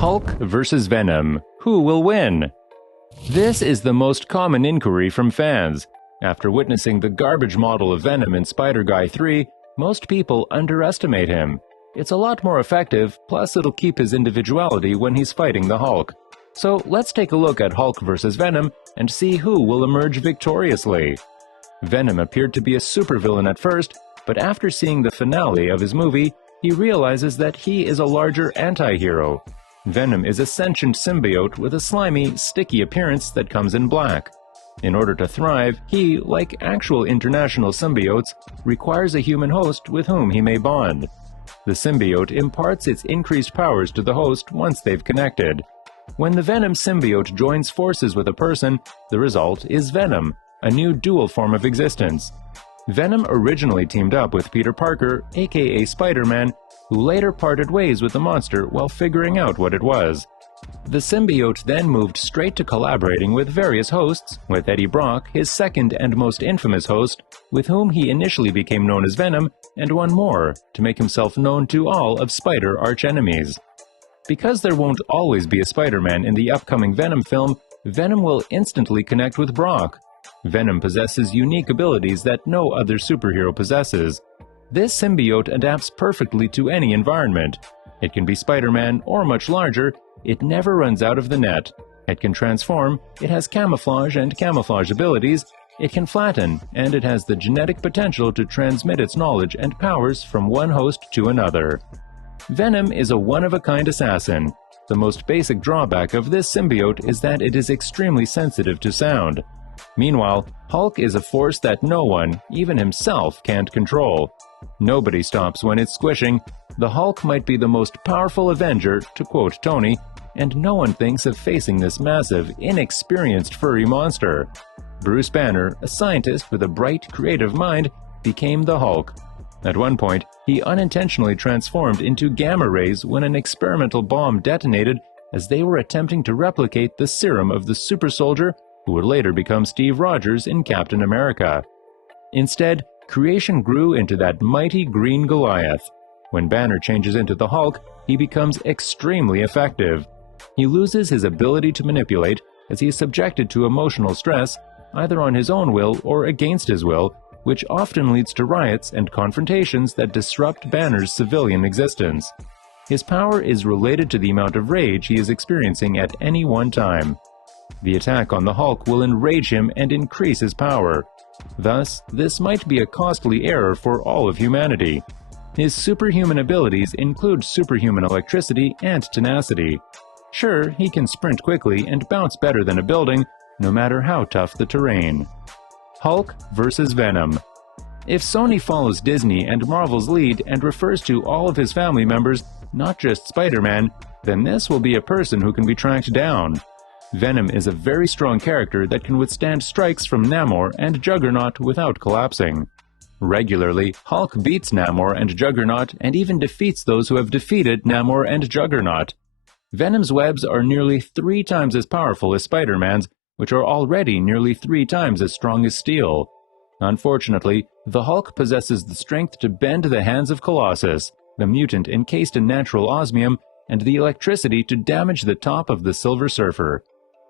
Hulk versus Venom. Who will win? This is the most common inquiry from fans. After witnessing the garbage model of Venom in Spider-Guy 3, most people underestimate him. It's a lot more effective, plus it'll keep his individuality when he's fighting the Hulk. So let's take a look at Hulk versus Venom and see who will emerge victoriously. Venom appeared to be a supervillain at first, but after seeing the finale of his movie, he realizes that he is a larger anti-hero. Venom is a sentient symbiote with a slimy, sticky appearance that comes in black. In order to thrive, he, like actual international symbiotes, requires a human host with whom he may bond. The symbiote imparts its increased powers to the host once they've connected. When the Venom symbiote joins forces with a person, the result is Venom, a new dual form of existence. Venom originally teamed up with Peter Parker, aka Spider-Man, who later parted ways with the monster while figuring out what it was. The symbiote then moved straight to collaborating with various hosts, with Eddie Brock, his second and most infamous host, with whom he initially became known as Venom, and one more, to make himself known to all of Spider archenemies. Because there won't always be a Spider-Man in the upcoming Venom film, Venom will instantly connect with Brock. Venom possesses unique abilities that no other superhero possesses. This symbiote adapts perfectly to any environment. It can be Spider-Man or much larger. It never runs out of the net. It can transform, it has camouflage and camouflage abilities, it can flatten, and it has the genetic potential to transmit its knowledge and powers from one host to another. Venom is a one-of-a-kind assassin. The most basic drawback of this symbiote is that it is extremely sensitive to sound. Meanwhile, Hulk is a force that no one, even himself, can't control. Nobody stops when it's squishing. The Hulk might be the most powerful Avenger, to quote Tony, and no one thinks of facing this massive, inexperienced furry monster. Bruce Banner, a scientist with a bright, creative mind, became the Hulk. At one point, he unintentionally transformed into gamma rays when an experimental bomb detonated as they were attempting to replicate the serum of the super soldier who would later become Steve Rogers in Captain America. Instead, creation grew into that mighty green Goliath. When Banner changes into the Hulk, he becomes extremely effective. He loses his ability to manipulate as he is subjected to emotional stress, either on his own will or against his will, which often leads to riots and confrontations that disrupt Banner's civilian existence. His power is related to the amount of rage he is experiencing at any one time. The attack on the Hulk will enrage him and increase his power. Thus, this might be a costly error for all of humanity. His superhuman abilities include superhuman electricity and tenacity. Sure, he can sprint quickly and bounce better than a building, no matter how tough the terrain. Hulk versus Venom. If Sony follows Disney and Marvel's lead and refers to all of his family members, not just Spider-Man, then this will be a person who can be tracked down. Venom is a very strong character that can withstand strikes from Namor and Juggernaut without collapsing. Regularly, Hulk beats Namor and Juggernaut and even defeats those who have defeated Namor and Juggernaut. Venom's webs are nearly 3 times as powerful as Spider-Man's, which are already nearly 3 times as strong as steel. Unfortunately, the Hulk possesses the strength to bend the hands of Colossus, the mutant encased in natural osmium, and the electricity to damage the top of the Silver Surfer.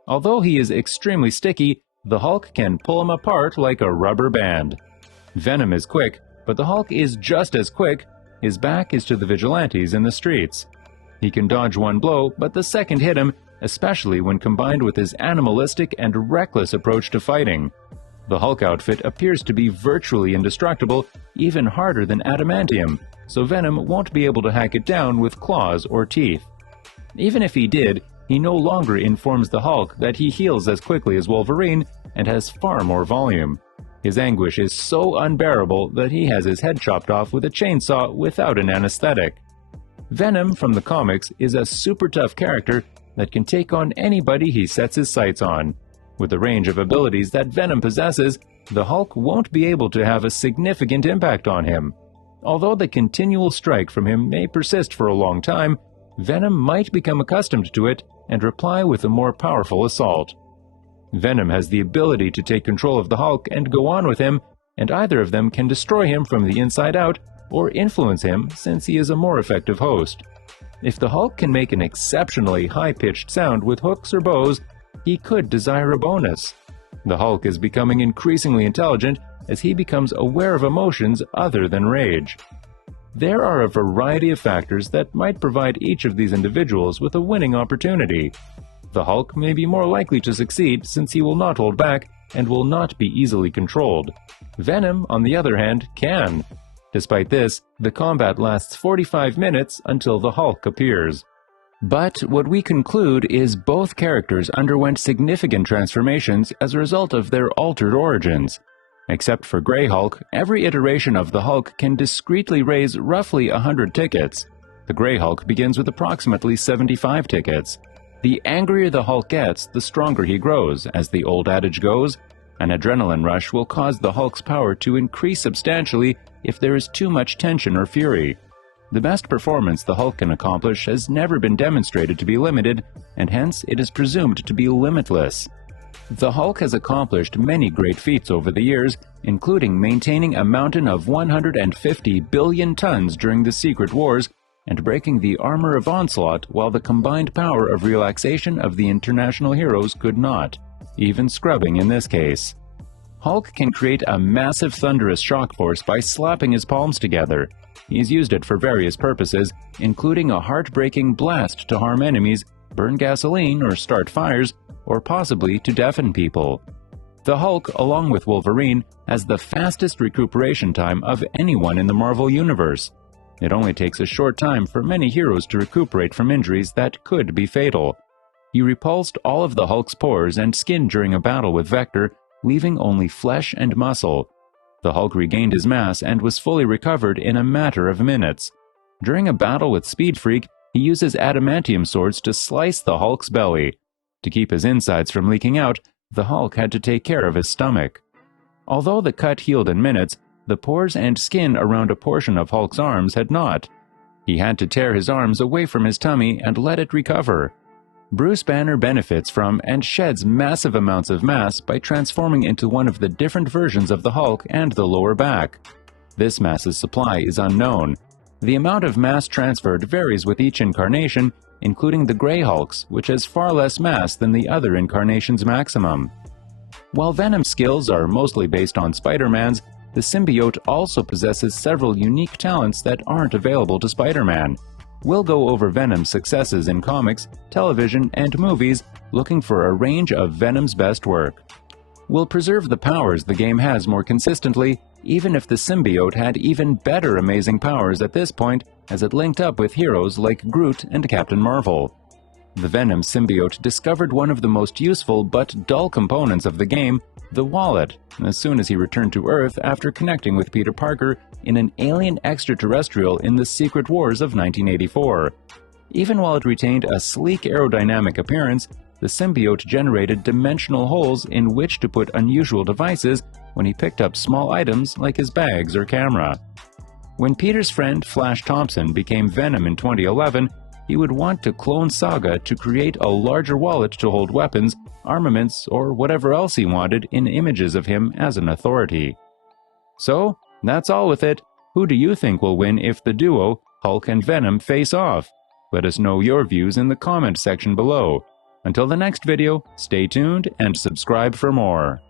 Although he is extremely sticky, the Hulk can pull him apart like a rubber band. Venom is quick, but the Hulk is just as quick. His back is to the vigilantes in the streets. He can dodge one blow, but the second hit him, especially when combined with his animalistic and reckless approach to fighting. The Hulk outfit appears to be virtually indestructible, even harder than adamantium, so Venom won't be able to hack it down with claws or teeth. Even if he did, he no longer informs the Hulk that he heals as quickly as Wolverine and has far more volume. His anguish is so unbearable that he has his head chopped off with a chainsaw without an anesthetic. Venom from the comics is a super tough character that can take on anybody he sets his sights on. With the range of abilities that Venom possesses, the Hulk won't be able to have a significant impact on him. Although the continual strike from him may persist for a long time, Venom might become accustomed to it and reply with a more powerful assault. Venom has the ability to take control of the Hulk and go on with him, and either of them can destroy him from the inside out or influence him since he is a more effective host. If the Hulk can make an exceptionally high-pitched sound with hooks or bows, he could desire a bonus. The Hulk is becoming increasingly intelligent as he becomes aware of emotions other than rage. There are a variety of factors that might provide each of these individuals with a winning opportunity. The Hulk may be more likely to succeed since he will not hold back and will not be easily controlled. Venom, on the other hand, can. Despite this, the combat lasts 45 minutes until the Hulk appears. But what we conclude is both characters underwent significant transformations as a result of their altered origins. Except for Grey Hulk, every iteration of the Hulk can discreetly raise roughly 100 tickets. The Grey Hulk begins with approximately 75 tickets. The angrier the Hulk gets, the stronger he grows, as the old adage goes. An adrenaline rush will cause the Hulk's power to increase substantially if there is too much tension or fury. The best performance the Hulk can accomplish has never been demonstrated to be limited, and hence it is presumed to be limitless. The Hulk has accomplished many great feats over the years, including maintaining a mountain of 150 billion tons during the Secret Wars and breaking the armor of Onslaught while the combined power of relaxation of the international heroes could not, even scrubbing in this case. Hulk can create a massive thunderous shock force by slapping his palms together. He's used it for various purposes, including a heartbreaking blast to harm enemies, burn gasoline or start fires, or possibly to deafen people. The Hulk, along with Wolverine, has the fastest recuperation time of anyone in the Marvel Universe. It only takes a short time for many heroes to recuperate from injuries that could be fatal. He repulsed all of the Hulk's pores and skin during a battle with Vector, leaving only flesh and muscle. The Hulk regained his mass and was fully recovered in a matter of minutes. During a battle with Speed Freak, he uses adamantium swords to slice the Hulk's belly. To keep his insides from leaking out, the Hulk had to take care of his stomach. Although the cut healed in minutes, the pores and skin around a portion of Hulk's arms had not. He had to tear his arms away from his tummy and let it recover. Bruce Banner benefits from and sheds massive amounts of mass by transforming into one of the different versions of the Hulk and the lower back. This mass's supply is unknown. The amount of mass transferred varies with each incarnation, including the Grey Hulk's, which has far less mass than the other incarnation's maximum. While Venom's skills are mostly based on Spider-Man's, the symbiote also possesses several unique talents that aren't available to Spider-Man. We'll go over Venom's successes in comics, television, and movies, looking for a range of Venom's best work. We'll preserve the powers the game has more consistently, even if the symbiote had even better amazing powers at this point, as it linked up with heroes like Groot and Captain Marvel. The Venom symbiote discovered one of the most useful but dull components of the game, the wallet, as soon as he returned to Earth after connecting with Peter Parker in an alien extraterrestrial in the Secret Wars of 1984. Even while it retained a sleek aerodynamic appearance, the symbiote generated dimensional holes in which to put unusual devices when he picked up small items like his bags or camera. When Peter's friend Flash Thompson became Venom in 2011, he would want to clone Saga to create a larger wallet to hold weapons, armaments, or whatever else he wanted in images of him as an authority. So, that's all with it. Who do you think will win if the duo, Hulk and Venom, face off? Let us know your views in the comment section below. Until the next video, stay tuned and subscribe for more.